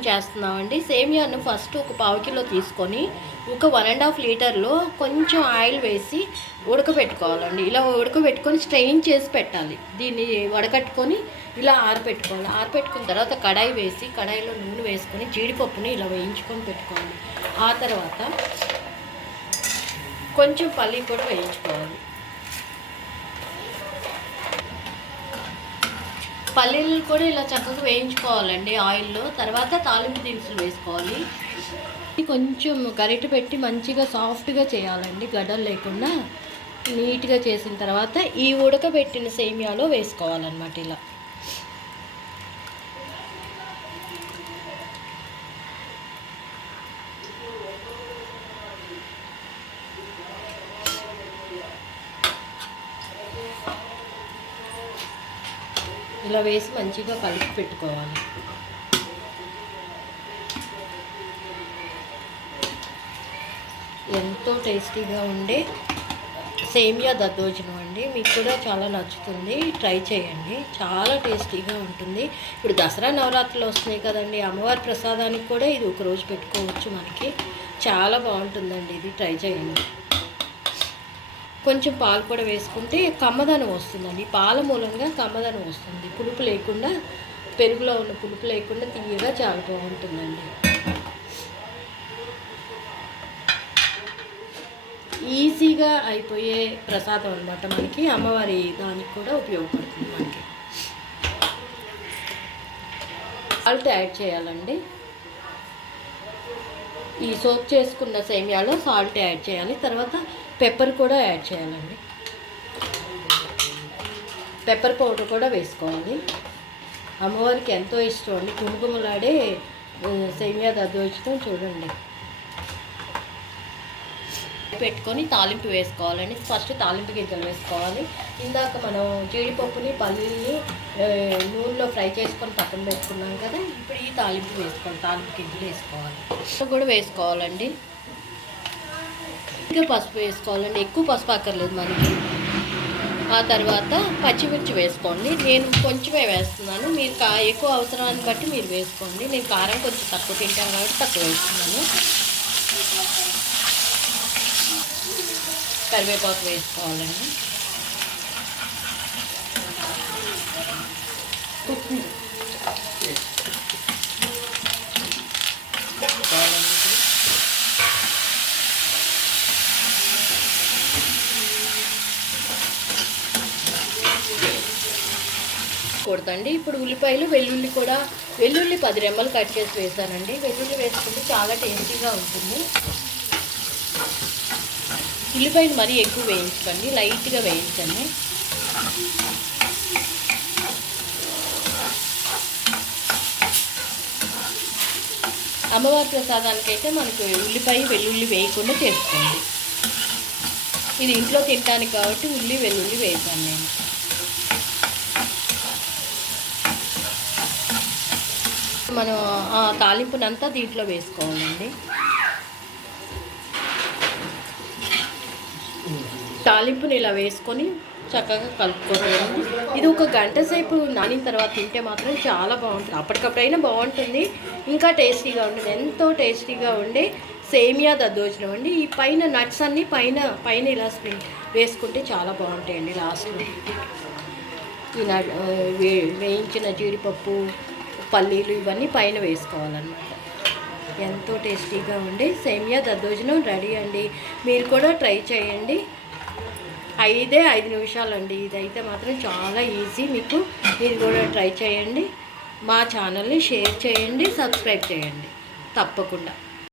చేస్తున్నామండి. సేమియాను ఫస్ట్ ఒక పావు కిలో తీసుకొని ఒక 1.5 లీటర్లో కొంచెం ఆయిల్ వేసి ఉడకబెట్టుకోవాలండి. ఇలా ఉడకబెట్టుకొని స్ట్రెయిన్ చేసి పెట్టాలి. దీన్ని వడకట్టుకొని ఇలా ఆరబెట్టుకోవాలి. ఆరబెట్టుకున్న తర్వాత కడాయి వేసి కడాయిలో నూనె వేసుకొని జీడిపప్పుని ఇలా వేయించుకొని పెట్టుకోవాలి. ఆ తర్వాత కొంచెం పల్లి కూడా వేయించుకోవాలి. పల్లీలు కూడా ఇలా చక్కగా వేయించుకోవాలండి ఆయిల్లో. తర్వాత తాలింపు దినుసులు వేసుకోవాలి. కొంచెం గరిటె పెట్టి మంచిగా సాఫ్ట్గా చేయాలండి, గడ్డలు లేకుండా నీట్గా చేసిన తర్వాత ఈ ఉడకబెట్టిన సేమియాలో వేసుకోవాలన్నమాట. ఇలా వేసి మంచిగా కలిపి పెట్టుకోవాలి. ఎంతో టేస్టీగా ఉండే సేమియా దద్దోజనం అండి. మీకు కూడా చాలా నచ్చుతుంది, ట్రై చేయండి. చాలా టేస్టీగా ఉంటుంది. ఇప్పుడు దసరా నవరాత్రులు వస్తున్నాయి కదండి, అమ్మవారి ప్రసాదానికి కూడా ఇది ఒకరోజు పెట్టుకోవచ్చు. మనకి చాలా బాగుంటుందండి, ఇది ట్రై చేయండి. కొంచెం పాలు కూడా వేసుకుంటే కమ్మదనం వస్తుందండి. పాల మూలంగా కమ్మదనం వస్తుంది. పులుపు లేకుండా, పెరుగులో ఉన్న పులుపు లేకుండా తీయగా చాలా బాగుంటుందండి. ఈజీగా అయిపోయే ప్రసాదం అన్నమాట. మనకి అమ్మవారి దానికి కూడా ఉపయోగపడుతుంది. మనకి సాల్ట్ యాడ్ చేయాలండి. ఈ సోక్ చేసుకున్న సేమియాలో సాల్ట్ యాడ్ చేయాలి. తర్వాత పెప్పర్ కూడా యాడ్ చేయాలండి. పెప్పర్ పౌడర్ కూడా వేసుకోవాలి. అమ్మవారికి ఎంతో ఇష్టం అండి గుమగుమలాడే సేమియా దద్దోజనం. చూడండి, పెట్టుకొని తాలింపు వేసుకోవాలండి. ఫస్ట్ తాలింపు గింజలు వేసుకోవాలి. ఇందాక మనం జీడిపప్పుని పల్లీని నూనెలో ఫ్రై చేసుకొని పక్కన పెట్టుకున్నాం కదా, ఇప్పుడు ఈ తాలింపు వేసుకోవాలి. తాలింపు గింజలు వేసుకోవాలి కూడా వేసుకోవాలండి. ఇంకా పసుపు వేసుకోవాలండి. ఎక్కువ పసుపు అక్కర్లేదు మనకి. ఆ తర్వాత పచ్చిమిర్చి వేసుకోండి. నేను కొంచెమే వేస్తున్నాను, మీరు ఎక్కువ అవసరాన్ని బట్టి మీరు వేసుకోండి. నేను కారం కొంచెం తక్కువ తింటాను కాబట్టి తక్కువ వేస్తున్నాను. కరివేపాకు వేసుకోవాలండి. కొడతండి. ఇప్పుడు ఉల్లిపాయలు, వెల్లుల్లి కూడా, వెల్లుల్లి 10 రెమ్మలు కట్ చేసి వేసానండి. వెల్లుల్లి వేసుకుంటే చాలా టేస్టీగా ఉంటుంది. ఉల్లిపాయలు మరీ ఎక్కువ వేయించకండి, లైట్గా వేయించండి. అమ్మవారి ప్రసాదానికైతే మనకు ఉల్లిపాయ వెల్లుల్లి వేయకుండా చేసుకోండి. ఇది ఇంట్లో తినడానికి కాబట్టి వెల్లుల్లి వేసాను నేను. మనం ఆ తాలింపునంతా దీంట్లో వేసుకోవాలండి. తాలింపుని ఇలా వేసుకొని చక్కగా కలుపుకోవాలి. ఇది ఒక గంట సేపు నానిన తర్వాత తింటే మాత్రం చాలా బాగుంటుంది. అప్పటికప్పుడైనా బాగుంటుంది, ఇంకా టేస్టీగా ఉంటుంది. ఎంతో టేస్టీగా ఉండే సేమియా దద్దోజనం అండి. ఈ పైన నట్స్ అన్నీ పైన ఇలా వేసుకుంటే చాలా బాగుంటాయండి. లాస్ట్లో ఈ వేయించిన జీడిపప్పు, పల్లీలు ఇవన్నీ పైన వేసుకోవాలన్నమాట. ఎంతో టేస్టీగా ఉండే సేమియా దద్దోజనం రెడీ అండి. మీరు కూడా ట్రై చేయండి. 5 నిమిషాలండి. ఇదైతే మాత్రం చాలా ఈజీ. మీరు కూడా ట్రై చేయండి. మా ఛానల్ని షేర్ చేయండి, సబ్స్క్రైబ్ చేయండి తప్పకుండా.